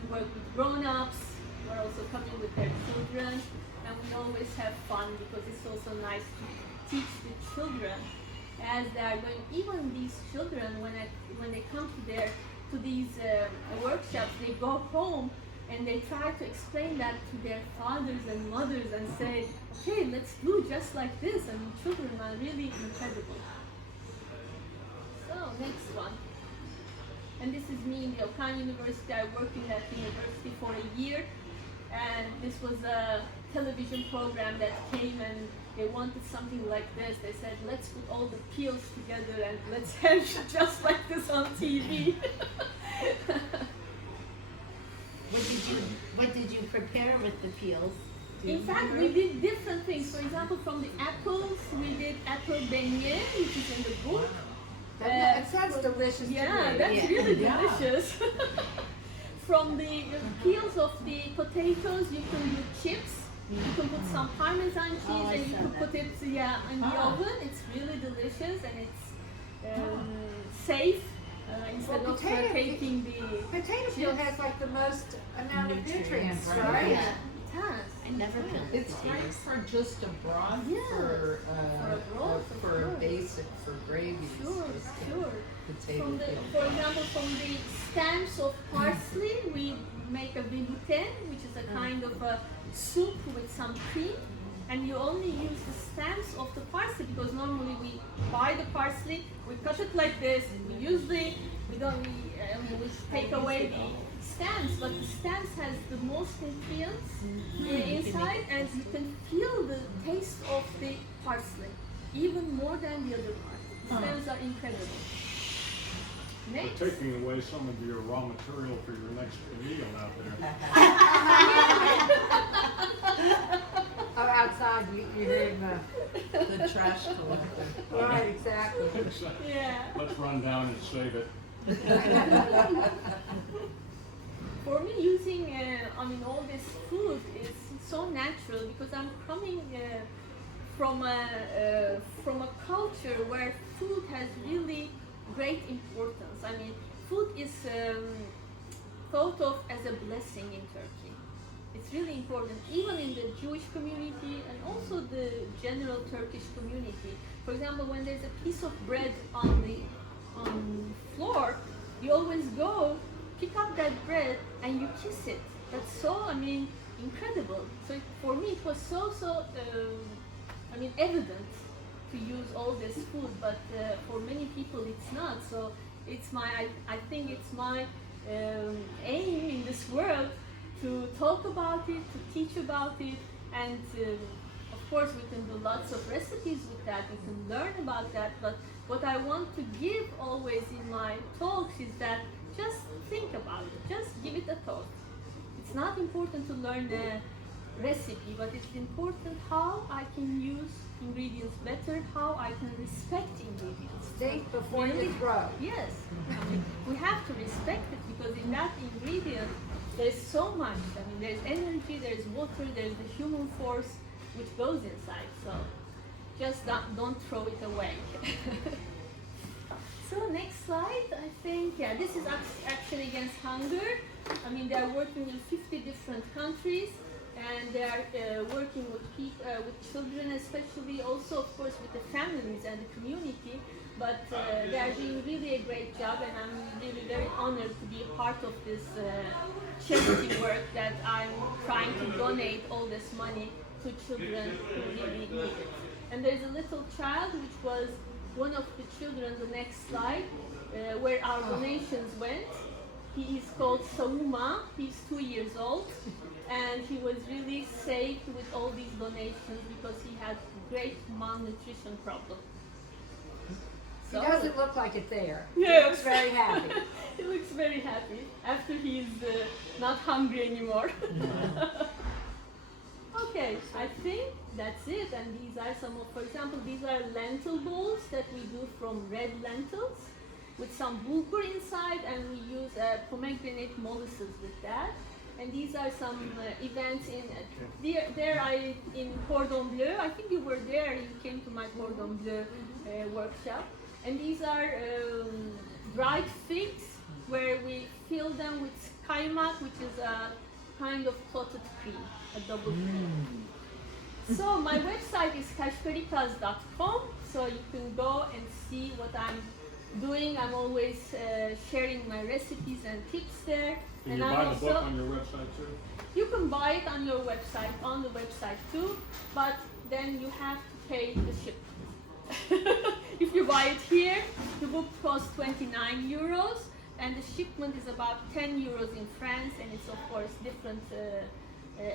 we work with grown-ups who are also coming with their children, and we always have fun because it's also nice to teach the children as they are going. Even these children, when they come to these workshops, they go home and they try to explain that to their fathers and mothers and say, okay, let's do just like this. And children are really incredible. So, next one. And this is me in the Okan University. I worked in that university for a year. And this was a television program that came and they wanted something like this. They said, let's put all the peels together and let's have just like this on TV. What did you prepare with the peels? In fact, we did different things. For example, from the apples, we did apple beignet, which is in the book. It sounds delicious to Yeah, me. that's really delicious. From the peels of the potatoes, you can do chips. You can put some Parmesan cheese and you can put it in the oven. It's really delicious and it's safe instead of taking the Potato peel has like the most amount of nutrients, right? right? Yeah. It has. I never peeled It's great for just a broth, Yeah, for a broth, for of course. basic, for gravies. Sure, just sure. Potato From the, peel. for example, from the stems of parsley, we make a velouten, which is a kind of a soup with some cream, and you only use the stems of the parsley, because normally we buy the parsley, we cut it like this, we take away the stems, but the stems has the most nutrients inside, and you can feel the taste of the parsley even more than the other part. The stems are incredible. Next. We're taking away some of your raw material for your next meal out there. Oh, outside you're hearing The trash collector. right, exactly. Yeah. Let's run down and save it. For me, using all this food is so natural, because I'm coming from a culture where food has really great importance. I mean, food is thought of as a blessing in Turkey. It's really important, even in the Jewish community and also the general Turkish community. For example, when there's a piece of bread on the floor, you always go pick up that bread and you kiss it. That's so, incredible. So for me, it was so evident to use all this food, but for many people it's not. So it's I think it's my aim in this world to talk about it, to teach about it, and of course we can do lots of recipes with that, we can learn about that, but what I want to give always in my talks is that just think about it, just give it a thought. It's not important to learn the recipe, but it's important how I can use ingredients better, how I can respect ingredients. Think before you throw. Yes, we have to respect it, because in that ingredient there's so much. There's energy, there's water, there's the human force which goes inside. So just don't throw it away. So next slide, I think, this is Action Against Hunger. They are working in 50 different countries, and they are working with children, especially, also of course with the families and the community. But they are doing really a great job, and I'm really very honored to be a part of this charity work, that I'm trying to donate all this money to children who really need it. And there's a little child which was one of the children, the next slide, where our donations went. He is called Sauma, he's 2 years old, and he was really saved with all these donations because he had great malnutrition problem. He doesn't look like it there. Yes. He looks very happy. He looks very happy after he's not hungry anymore. Okay, I think that's it. And these are some of, for example, these are lentil bowls that we do from red lentils with some bulgur inside, and we use pomegranate molasses with that. And these are some events in in Cordon Bleu. I think you were there. You came to my Cordon Bleu workshop. And these are dried figs, where we fill them with kaymak, which is a kind of clotted cream, a double cream. So my website is kashkarikas.com, so you can go and see what I'm doing. I'm always sharing my recipes and tips there. Can you buy the book on your website too? You can buy it on your website, on the website too, but then you have to pay the ship. If you buy it here, the book costs 29 euros, and the shipment is about 10 euros in France, and it's of course different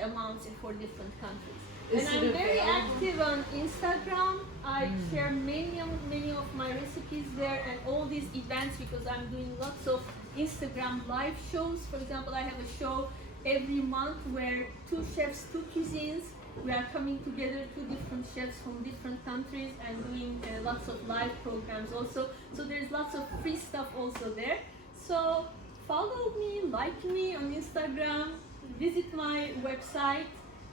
amounts for different countries. And I'm very active on Instagram. I share many of my recipes there and all these events, because I'm doing lots of Instagram live shows. For example, I have a show every month where 2 chefs, 2 cuisines, we are coming together, 2 different chefs from different countries, and doing lots of live programs also. So there's lots of free stuff also there. So follow me, like me on Instagram, visit my website.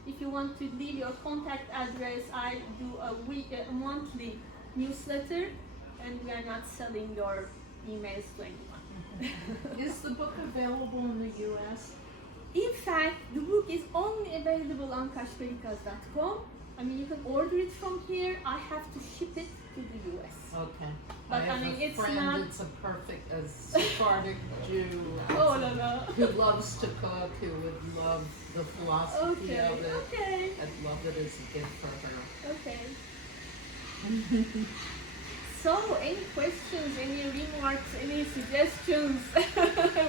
If you want to leave your contact address, I do a monthly newsletter, and we are not selling your emails to anyone. Is the book available in the US? In fact, the book is only available on kashkarikas.com. You can order it from here. I have to ship it to the US. Okay. But have I mean, a it's friend not. that's a perfect a Sephardic Jew Oh no no. who loves to cook, who would love the philosophy Okay. of it. Okay. I'd love it as a gift for her. Okay. So, any questions, any remarks, any suggestions?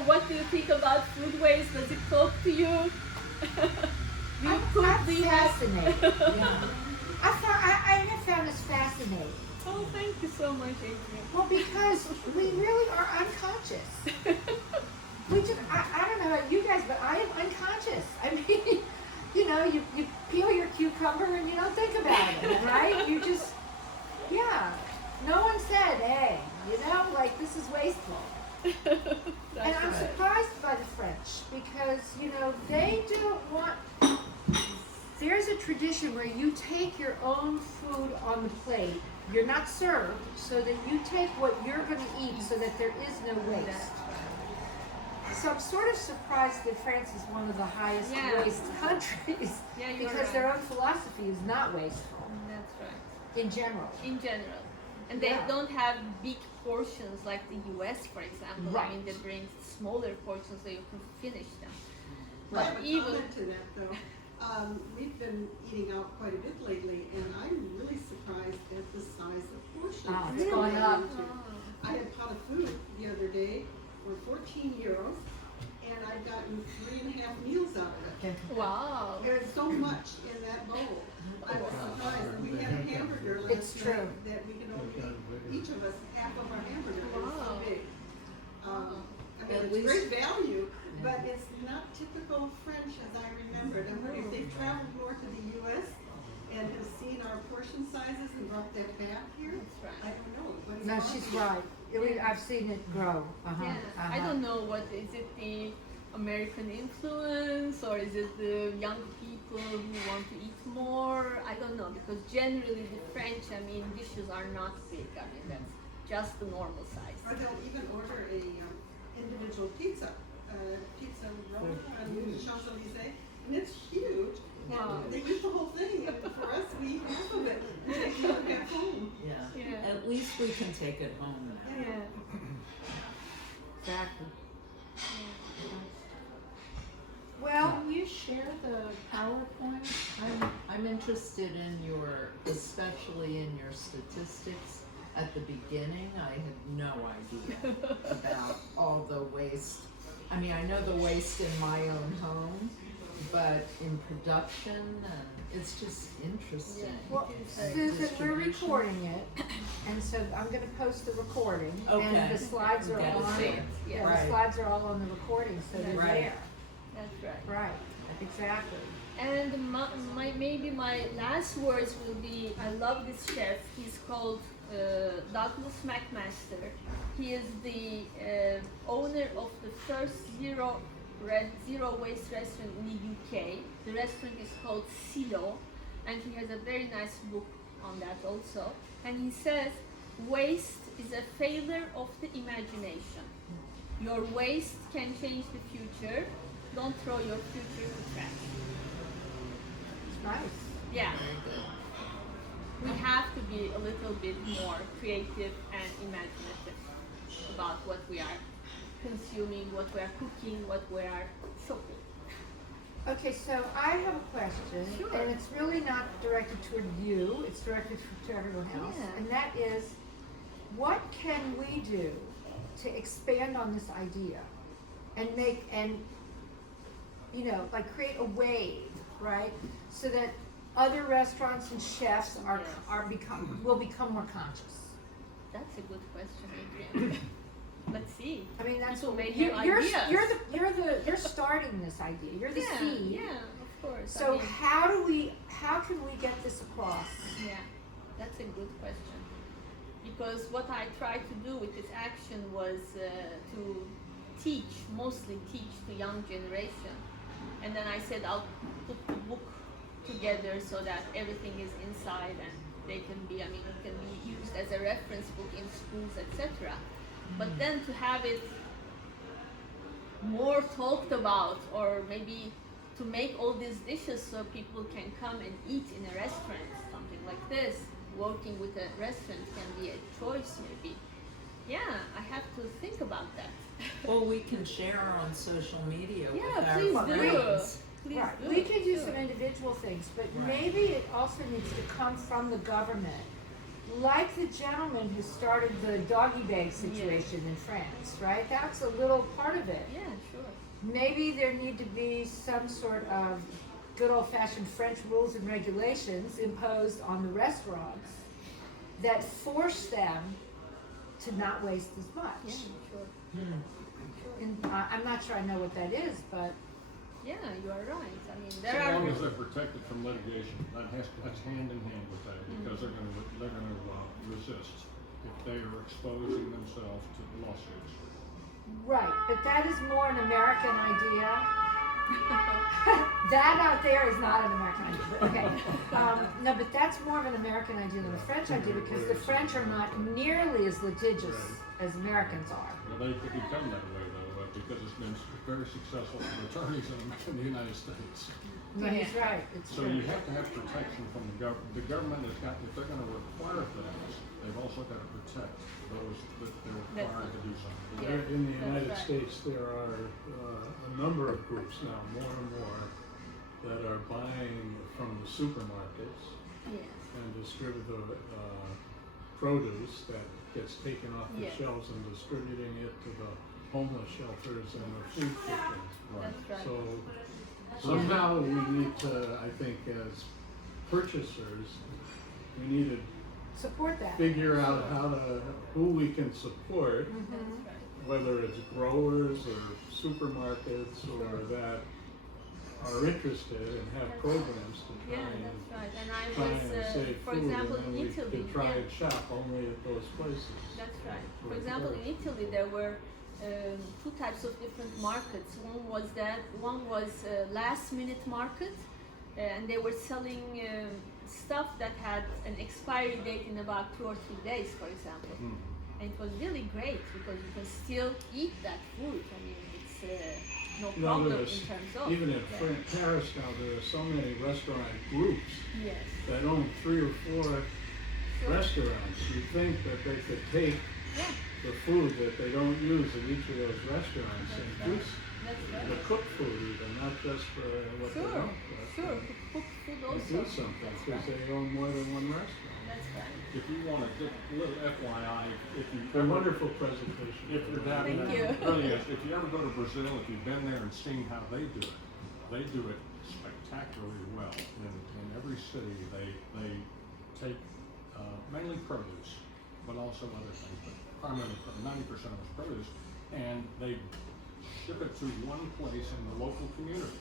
What do you think about food waste? Does it talk to you? Do you cook? I'm Do you have? fascinated. Yeah. I have found this fascinating. Oh, thank you so much, Adrian. Well, because we really are unconscious. We just, I don't know about you guys, but I am unconscious. I mean, you know, you peel your cucumber and you don't think about it, right? You just, yeah. No one said, hey, you know, like this is wasteful. And I'm surprised by the French because, you know, they don't want, there's a tradition where you take your own food on the plate. You're not served, so that you take what you're going to eat so that there is no waste. So I'm sort of surprised that France is one of the highest Yeah. waste countries Yeah, you're because right. their own philosophy is not wasteful That's right. in general. In general. And they Yeah. don't have big portions like the US, for example. I mean, Right. they bring smaller portions so you can finish them. I But have a even comment to that though. We've been eating out quite a bit lately, and I'm really surprised at the size of portions. Ah, it's that going we're up. into. I had a pot of food the other day for 14 euros, and I've gotten 3.5 meals out of it. wow. There's so much in that bowl. I was surprised, and we had a hamburger It's last true. night that we could only eat, each of us, half of our hamburger. It was so Wow. big. I mean, At it's least- great value, but it's not typical French as I remembered. I wonder if they've traveled more to the US and have seen our portion sizes and brought that back here? That's right. I don't know. What is No, wrong? she's right. I've seen it grow. Uh-huh. Yeah, I don't know what is it, the American influence, or is it the young people who want to eat more? I don't know, because generally the French, I mean, dishes are not big. I mean, that's just the normal size. Or they'll even order a individual pizza roll on Champs-Élysées, and it's huge. Wow. And they eat the whole thing, and for us, we eat half of it and take the other half home. Yeah. Yeah. At least we can take it home now. Yeah. Exactly. Well, Can you share the PowerPoint? I'm interested in especially in your statistics. At the beginning, I had no idea about all the waste. I mean, I know the waste in my own home, but in production, and it's just interesting. well, And Susan, we're distribution. recording it, and so I'm going to post the recording, Okay. and the slides are Got it. on. See it, Yeah, yeah. the Right. slides are all on the recording, so they're Right. there. That's right. Right. Exactly. And maybe my last words will be, I love this chef. He's called Douglas McMaster. He is the owner of the first zero waste restaurant in the UK. The restaurant is called Sibel, and he has a very nice book on that also. And he says, waste is a failure of the imagination. Your waste can change the future. Don't throw your future in the trash. It's nice. Yeah, Very good. we have to be a little bit more creative and imaginative about what we are consuming, what we are cooking, what we are shopping. Okay, so I have a question, Sure. and it's really not directed toward you, it's directed to everyone else. Yeah. And that is, what can we do to expand on this idea and like create a wave, right? So that other restaurants and chefs will become more conscious. That's a good question, Adrian. Let's see. I mean, that's People what may you're, have you're, ideas. you're starting this idea. You're the Yeah, seed. yeah, of course. So I mean, how can we get this across? yeah, that's a good question. Because what I tried to do with this action was to mostly teach the young generation. And then I said I'll put the book together so that everything is inside and it can be used as a reference book in schools, etc. But then to have it more talked about, or maybe to make all these dishes so people can come and eat in a restaurant, something like this. Working with a restaurant can be a choice maybe. Yeah, I have to think about that. Well, we can share on social media Yeah, with our please do. friends. Please Right, do. we can do Sure. some individual things, but Right. maybe it also needs to come from the government. Like the gentleman who started the doggy bag situation in France, right? That's a little part of it. Yeah, sure. Maybe there need to be some sort of good old-fashioned French rules and regulations imposed on the restaurants that force them to not waste as Yeah, much. sure. And I'm not sure I know what that is, but Yeah, you are right. I mean, So there are. long as they're protected from litigation, that's hand in hand with that, because they're gonna resist if they are exposing themselves to lawsuits. right. But that is more an American idea. That out there is not an American idea. But okay. No, but that's more of an American idea than a French idea because the French are not nearly as litigious as Americans are. Well, they could become that way though, because it's been very successful for attorneys in the United States. No, he's right. It's So true. you have to have protection from the government. The government has got, if they're gonna require things, they've also gotta protect those that they're required to do something. Yeah, In the that's United right. States, there are a number of groups now, more and more, that are buying from the supermarkets Yes. and distribute the produce that gets taken off the Yeah. shelves and distributing it to the homeless shelters and the food kitchens. That's right. So somehow we need to, I think, as purchasers, we need to Support that. figure out who we can support, Mhm. That's right. whether it's growers or supermarkets or that are interested and have programs to try Yeah, and that's right. And I try was, and save for food, example, and in then we Italy. could try Yeah. and shop only at those places. That's right. For example, in Italy, there were two types of different markets. One was last-minute market, and they were selling stuff that had an expiry date in about 2 or 3 days, for example. Mm. And it was really great because you can still eat that food. I mean, it's no No, problem there's- in terms of. Even in Yeah. Paris now, there are so many restaurant groups Yes. that own 3 or 4 Sure. restaurants. You'd think that they could take Yeah, the food that they don't use in each of those restaurants and do that's the right. cooked food even, not just for what they Sure, don't cook. sure. Cook food And also. do something, That's because right. they own more than one restaurant. That's right. If you wanna, just a little FYI, if you. They're wonderful presentation. If you're down Thank there, you. really is. If you ever go to Brazil, if you've been there and seen how they do it spectacularly well. In every city, they take mainly produce, but also other things, but primarily 90% of it's produce, and they ship it to one place in the local community.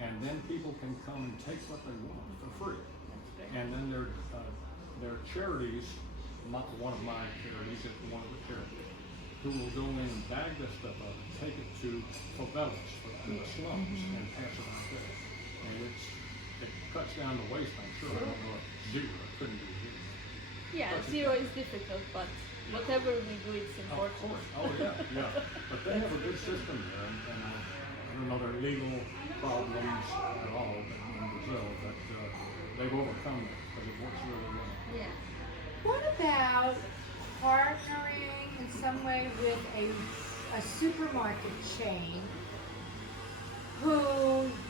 And then people can come and take what they want for free. That's great. And then there are charities, not one of my charities, it's one of the charities, who will go in and bag this stuff up and take it to favelas, to the slums, and pass it on there. And it cuts down the waste, I'm sure. I don't know if zero, it couldn't be zero. Yeah, zero is difficult, but whatever we do, it's Of important. course, oh yeah. But they have a good system there, and I don't know their legal problems at all in Brazil, but they've overcome it because it works really well. Yeah. What about partnering in some way with a supermarket chain who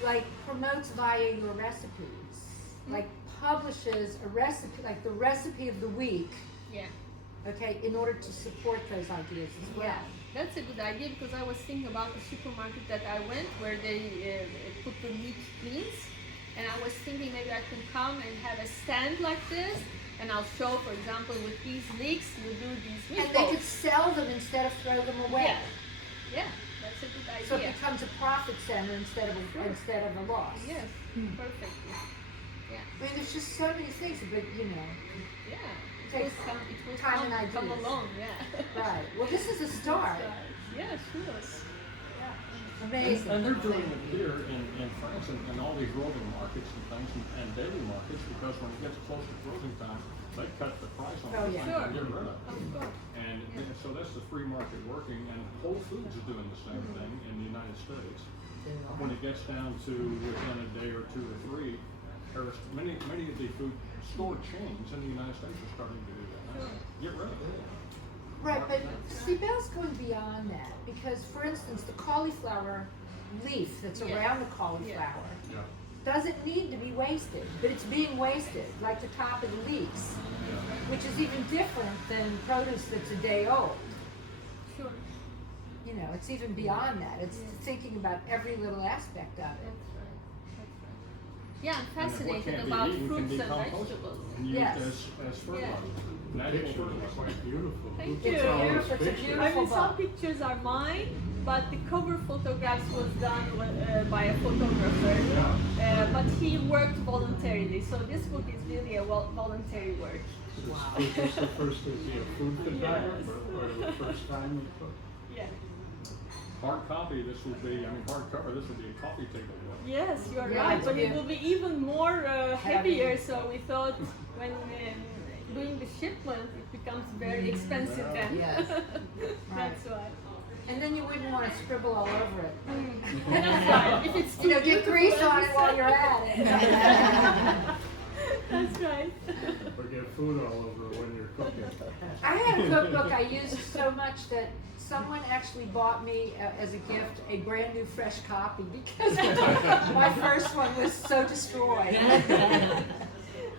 like promotes via your recipes, like publishes a recipe, like the recipe of the week, Yeah. okay, in order to support those ideas as well. Yeah. That's a good idea because I was thinking about the supermarket that I went where they put the meat cleans, and I was thinking maybe I can come and have a stand like this, and I'll show, for example, with these leeks, you do these meatballs. And they could sell them instead of throw them away. Yeah. Yeah, that's a good idea. So it becomes a profit center instead of a loss. Yes, perfectly. Yeah. I mean, there's just so many things, but you know, Yeah. Takes It will time and come ideas. along, yeah. right. Well, this is a start. Yeah, sure. Amazing. And they're doing it here in France and all these roving markets and things and daily markets, because when it gets close to closing time, they cut the price on Oh, things yeah. and get rid of Of it. course. And so that's the free market working, and Whole Foods is doing the same thing in the United States. When it gets down to within a day or 2 or 3, many of the food store chains in the United States are starting to do that now. Get rid of it. Right, but Sibel's going beyond that because, for instance, the cauliflower leaf that's Yes. around the cauliflower Yeah. doesn't need to be wasted, but it's being wasted, like the top of the leaves, which is even different than produce that's a day old. Sure. You know, it's even beyond that. It's thinking about every little aspect of it. That's right. That's right. Yeah, I'm And what fascinated can't be about eaten can fruits be and composted vegetables. and used Yes. as fertilizer. The Natural picture is fertilizer. quite beautiful. Thank Who you. took all those It's a pictures? beautiful I mean, some book. pictures are mine, but the cover photographs was done by a photographer. But he worked voluntarily, so this book is really a voluntary work. Is this the first to be a food photographer Yes. or the first time you took? Yeah. Hard copy, this would be, I mean, hardcover, this would be a coffee table book. Yes, you are Yeah, right, it's but it good. will be even more heavier. Heavy. So we thought when doing the shipment, it becomes very expensive then. Yes. That's why. And then you wouldn't want to scribble all over it. That's right. If it's You know, too get beautiful, grease as on you it while said. you're at it. That's right. Or get food all over when you're cooking? I had a cookbook I used so much that someone actually bought me as a gift a brand new fresh copy because my first one was so destroyed.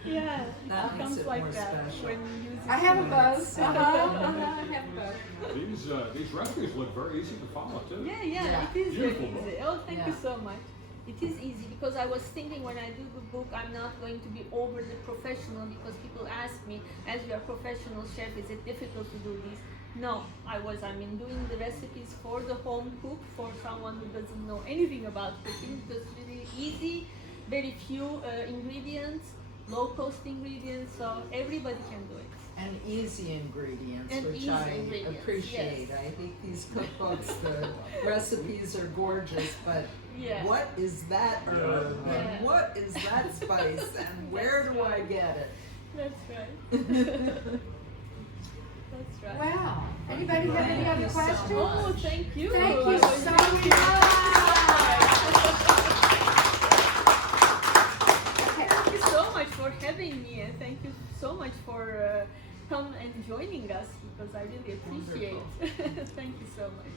Yeah, That it makes becomes it like more that special. when you use it. I have a When both. it's I have both. These recipes look very easy to follow too. Yeah, Yeah. it is very Beautiful easy. Oh, thank you Yeah. so much. It is easy because I was thinking when I do the book, I'm not going to be overly professional because people ask me, as you're a professional chef, is it difficult to do this? No, I mean, doing the recipes for the home cook, for someone who doesn't know anything about cooking. It's really easy, very few ingredients, low cost ingredients, so everybody can do it. And easy ingredients, And which easy I ingredients, appreciate. yes. I hate these cookbooks. The recipes are gorgeous, but Yeah. what is that herb? Yeah. And what is that spice? And where do I get it? That's right. That's right. Wow. Anybody have any other Thank you so questions? Oh, thank you. Thank I you was so really Okay. Thank you so much for having me, and thank you so much for come and joining us because I really appreciate. Thank you so much.